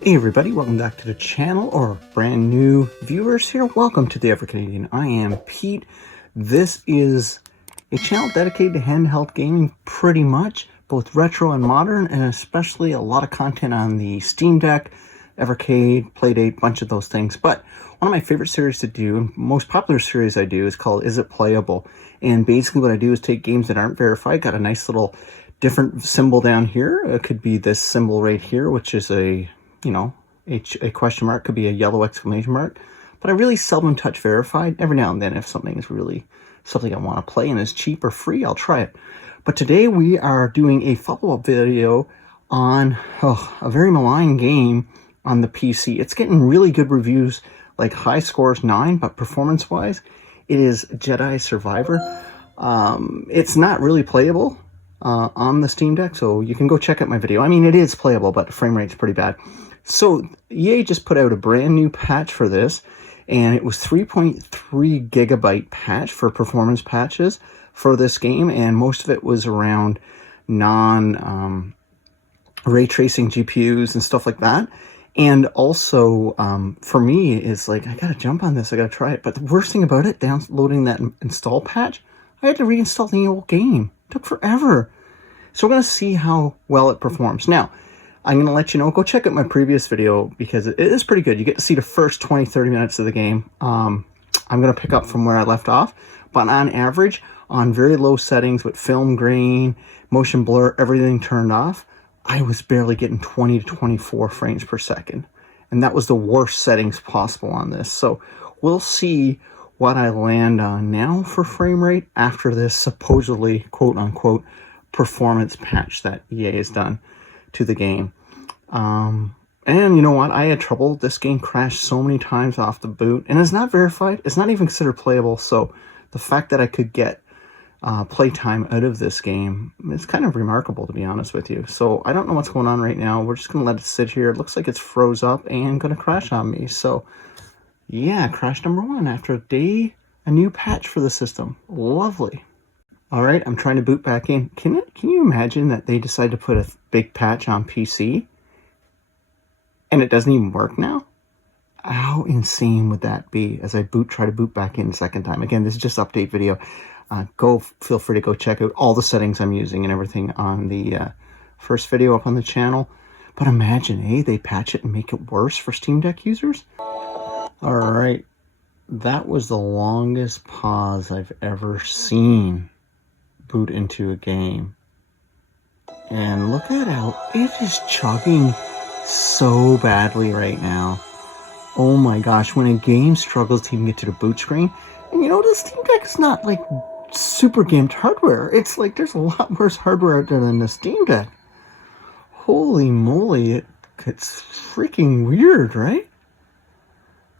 Hey everybody, welcome back to the channel, or brand new viewers here. Welcome to the Ever Canadian. I am Pete. This is a channel dedicated to handheld gaming, pretty much, both retro and modern, and especially a lot of content on the Steam Deck, Evercade, Playdate, bunch of those things. But one of my favorite series to do, and most popular series I do, is called Is It Playable? And basically what I do is take games that aren't verified, got a nice little different symbol down here. It could be this symbol right here, which is a question mark, could be a yellow exclamation mark, but I really seldom touch verified. Every now and then, if something is really something I want to play and is cheap or free, I'll try it. But today we are doing a follow-up video on a very maligned game on the PC. It's getting really good reviews, like high scores, 9, but performance-wise, it is Jedi Survivor. It's not really playable on the Steam Deck, so you can go check out my video. I mean, it is playable, but the frame rate's pretty bad. So EA just put out a brand new patch for this, and it was 3.3 gigabyte patch for performance patches for this game, and most of it was around ray tracing GPUs and stuff like that. And also, for me, it's like, I gotta jump on this, I gotta try it. But the worst thing about it, downloading that install patch, I had to reinstall the whole game. It took forever. So we're gonna see how well it performs. Now, I'm going to let you know, go check out my previous video because it is pretty good. You get to see the first 20-30 minutes of the game. I'm going to pick up from where I left off. But on average, on very low settings with film grain, motion blur, everything turned off, I was barely getting 20 to 24 frames per second. And that was the worst settings possible on this. So we'll see what I land on now for frame rate after this supposedly, quote-unquote, performance patch that EA has done to the game. And you know what, I had trouble. This game crashed so many times off the boot, and it's not verified, it's not even considered playable. So the fact that I could get playtime out of this game is kind of remarkable, to be honest with you. So I don't know what's going on right now. We're just gonna let it sit here. It looks like it's froze up and gonna crash on me. So yeah, crash number 1 after a day, a new patch for the system. Lovely. All right, I'm trying to boot back in. Can you imagine that they decide to put a big patch on PC and it doesn't even work now? How insane would that be as I try to boot back in a second time? Again, this is just update video. Feel free to go check out all the settings I'm using and everything on the first video up on the channel. But imagine, they patch it and make it worse for Steam Deck users? All right, that was the longest pause I've ever seen boot into a game. And look at how it is chugging so badly right now. Oh my gosh, when a game struggles to even get to the boot screen, and you know, the Steam Deck is not like super gimped hardware. It's like there's a lot worse hardware out there than the Steam Deck. Holy moly, it's freaking weird, right?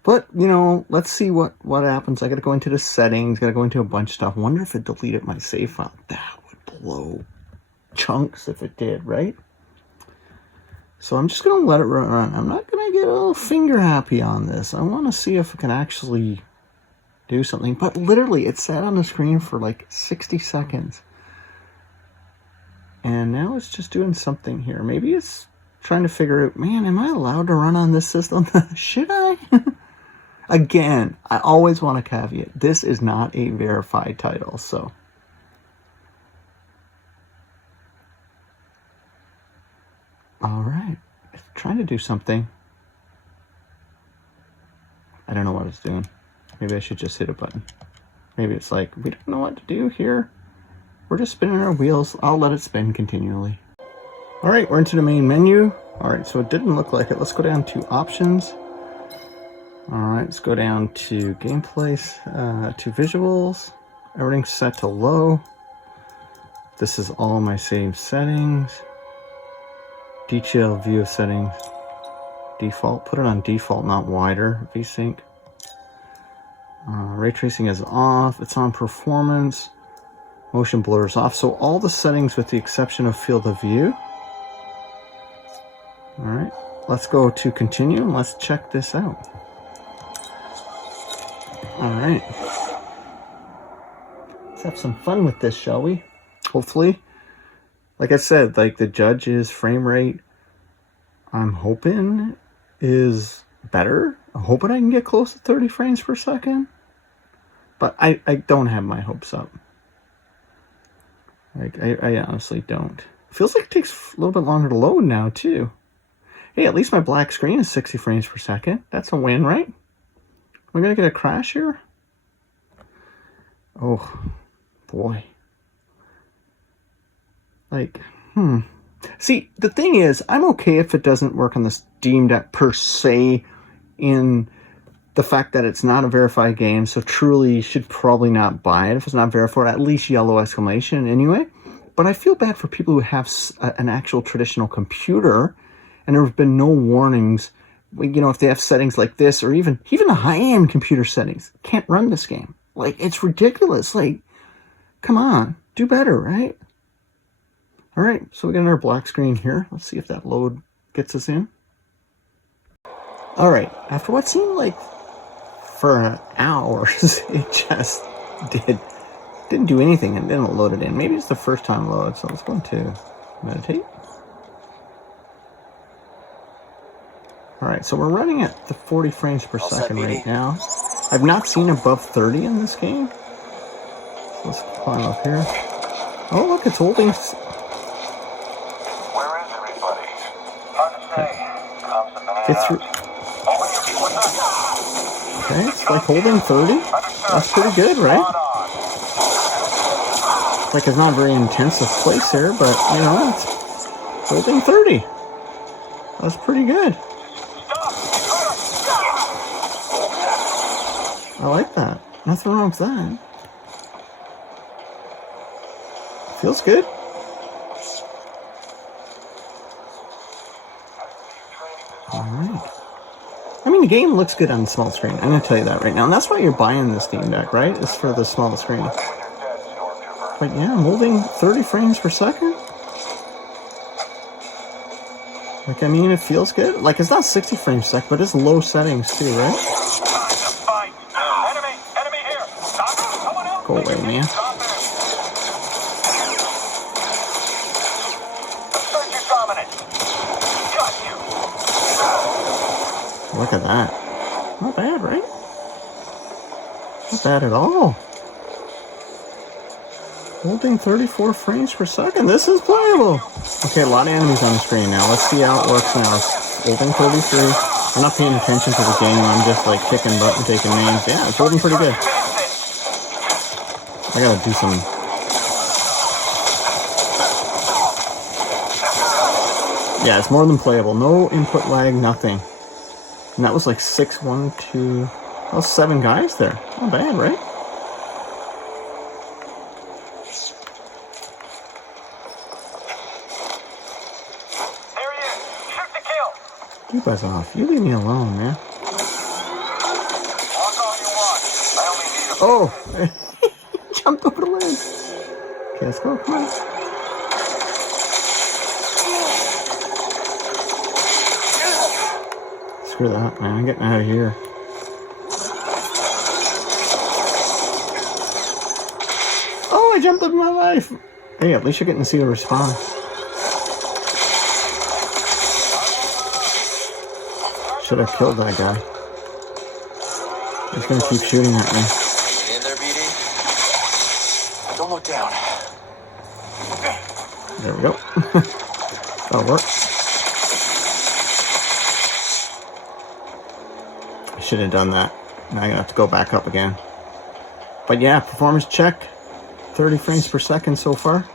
But, you know, let's see what happens. I gotta go into the settings, gotta go into a bunch of stuff. Wonder if it deleted my save file. That would blow chunks if it did, right? So I'm just gonna let it run. I'm not gonna get a little finger happy on this. I wanna see if it can actually do something. But literally, it sat on the screen for like 60 seconds. And now it's just doing something here. Maybe it's trying to figure out, man, am I allowed to run on this system? Should I? Again, I always want to caveat, this is not a verified title, so. All right, it's trying to do something. I don't know what it's doing. Maybe I should just hit a button. Maybe it's like, we don't know what to do here. We're just spinning our wheels. I'll let it spin continually. All right, we're into the main menu. All right, so it didn't look like it. Let's go down to options. All right, let's go down to gameplay, to visuals. Everything's set to low. This is all my saved settings. Detailed view of settings. Default, put it on default, not wider. VSync. Ray tracing is off. It's on performance. Motion blur is off. So all the settings with the exception of field of view. All right, let's go to continue and let's check this out. All right, let's have some fun with this, shall we? Hopefully, like I said, like the judge's frame rate, I'm hoping is better. I'm hoping I can get close to 30 frames per second. But I don't have my hopes up. Like, I honestly don't. Feels like it takes a little bit longer to load now, too. Hey, at least my black screen is 60 frames per second. That's a win, right? We're going to get a crash here? Oh, boy. Like, See, the thing is, I'm okay if it doesn't work on the Steam Deck per se, in the fact that it's not a verified game, so truly you should probably not buy it if it's not verified, at least yellow exclamation anyway. But I feel bad for people who have an actual traditional computer, and there have been no warnings, you know, if they have settings like this, or even the high-end computer settings, can't run this game. Like, it's ridiculous. Like, come on, do better, right? All right, so we got another black screen here. Let's see if that load gets us in. All right, after what seemed like for hours, it just didn't do anything and didn't load it in. Maybe it's the first time load, so let's go into meditate. All right, so we're running at the 40 frames per second right now. I've not seen above 30 in this game. So let's climb up here. Oh, look, it's holding. Where is everybody? Hard to say. Constant It's okay, it's like holding 30. That's pretty good, right? Like, it's not a very intensive place here, but, you know, it's holding 30. That's pretty good. I like that. Nothing wrong with that. Feels good. Alright. I mean, the game looks good on the small screen. I'm going to tell you that right now. And that's why you're buying this Steam Deck, right? It's for the small screen. But yeah, I'm holding 30 frames per second. Like, I mean, it feels good. Like, it's not 60 frames per second, but it's low settings too, right? Go away, man. Look at that. Not bad, right? Not bad at all. Holding 34 frames per second. This is playable. Okay, a lot of enemies on the screen now. Let's see how it works now. Holding 33. I'm not paying attention to the game. I'm just like kicking butt and taking names. Yeah, it's holding pretty good. I gotta do some... Yeah, it's more than playable. No input lag, nothing. And that was like 6, 1, 2... That was 7 guys there. Not bad, right? There he is. Shoot to kill. You guys off. You leave me alone, man. Walk all you want. I only need a... Oh! Jumped over the ledge. Okay, let's go. Come on. Screw that, man. I'm getting out of here. Oh, I jumped up my life. Hey, at least you're getting to see the respawn. Should have killed that guy. He's gonna keep shooting at me. In there, BD? Don't look down. There we go. That'll work. I should have done that. Now I have to go back up again. But yeah, performance check. 30 frames per second so far.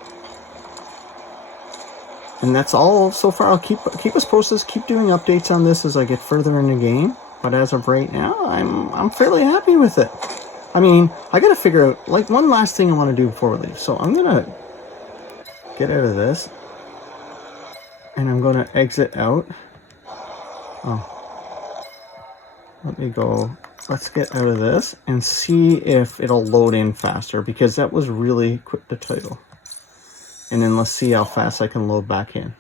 And that's all so far. I'll keep us posted, keep doing updates on this as I get further in the game. But as of right now, I'm fairly happy with it. I mean, I gotta figure out, like, one last thing I want to do before we leave. So I'm gonna get out of this. And I'm gonna exit out. Oh. Let me go. Let's get out of this and see if it'll load in faster, because that was really quick to title. And then let's see how fast I can load back in.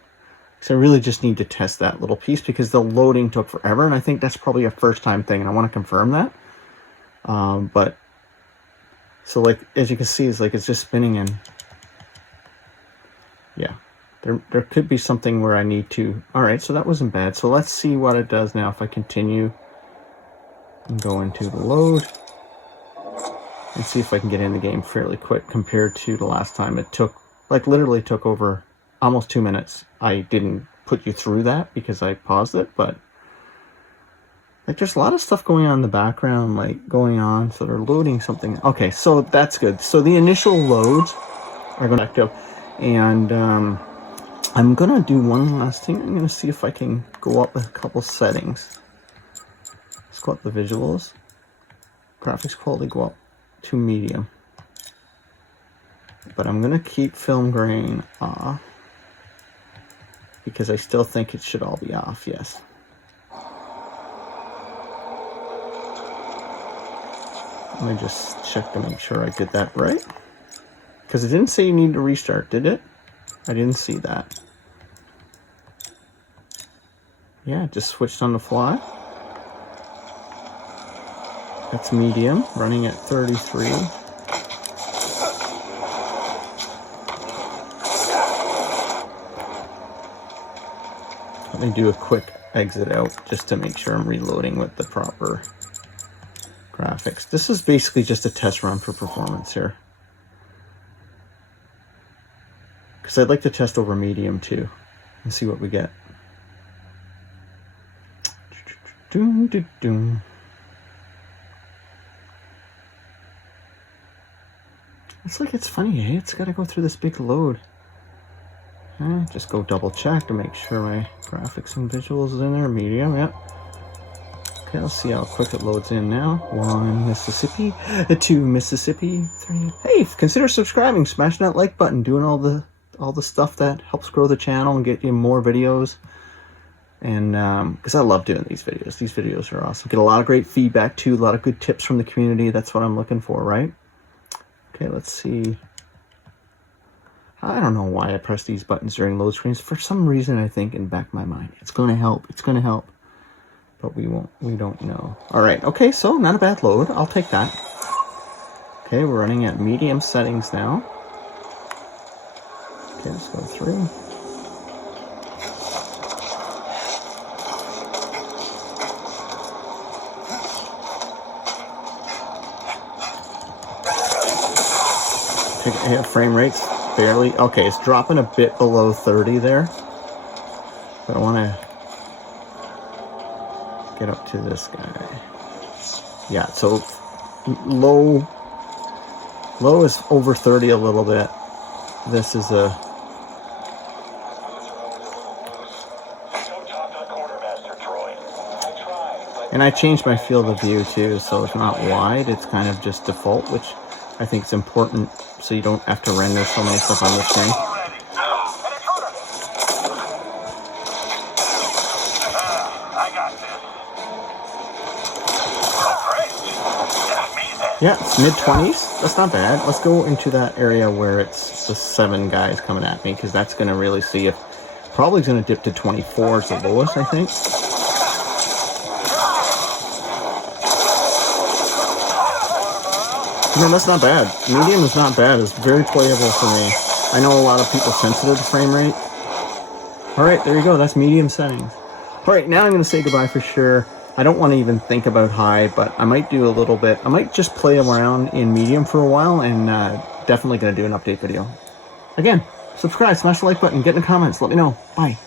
So I really just need to test that little piece, because the loading took forever, and I think that's probably a first time thing, and I want to confirm that. But so, like, as you can see, it's like it's just spinning in. Yeah. There could be something where I need to... Alright, so that wasn't bad. So let's see what it does now if I continue and go into the load. And see if I can get in the game fairly quick compared to the last time. It took, like, literally took over almost 2 minutes. I didn't put you through that because I paused it, but... Like, there's a lot of stuff going on in the background, like, going on, so they're loading something. Okay, so that's good. So the initial loads are going to be active, and I'm going to do one last thing. I'm going to see if I can go up a couple settings. Let's go up the visuals. Graphics quality, go up to medium. But I'm going to keep film grain off, because I still think it should all be off, yes. Let me just check to make sure I did that right. Because it didn't say you need to restart, did it? I didn't see that. Yeah, it just switched on the fly. That's medium, running at 33. Let me do a quick exit out just to make sure I'm reloading with the proper graphics. This is basically just a test run for performance here. Because I'd like to test over medium too and see what we get. It's like, it's funny, eh? It's got to go through this big load. Just go double check to make sure my graphics and visuals is in there. Medium, yep. Okay, let's see how quick it loads in now. 1 Mississippi, 2 Mississippi, 3. Hey, consider subscribing, smashing that like button, doing all the stuff that helps grow the channel and get you more videos. And because I love doing these videos. These videos are awesome. Get a lot of great feedback too, a lot of good tips from the community. That's what I'm looking for, right? Okay, let's see. I don't know why I press these buttons during load screens. For some reason, I think in the back of my mind, it's going to help. It's going to help. But we don't know. All right, okay, so not a bad load. I'll take that. Okay, we're running at medium settings now. Okay, let's go through. Okay, frame rates barely. Okay, it's dropping a bit below 30 there. But I want to get up to this guy. Yeah, so low is over 30 a little bit. This is a... And I changed my field of view too, so it's not wide, it's kind of just default, which I think is important so you don't have to render so many stuff on the screen. Yeah, it's mid-20s. That's not bad. Let's go into that area where it's the 7 guys coming at me, because that's going to really see if... Probably going to dip to 24 is the lowest, I think. No, that's not bad. Medium is not bad. It's very playable for me. I know a lot of people sensitive to frame rate. Alright, there you go. That's medium settings. Alright, now I'm going to say goodbye for sure. I don't want to even think about high, but I might do a little bit. I might just play around in medium for a while, and definitely going to do an update video. Again, subscribe, smash the like button, get in the comments, let me know. Bye.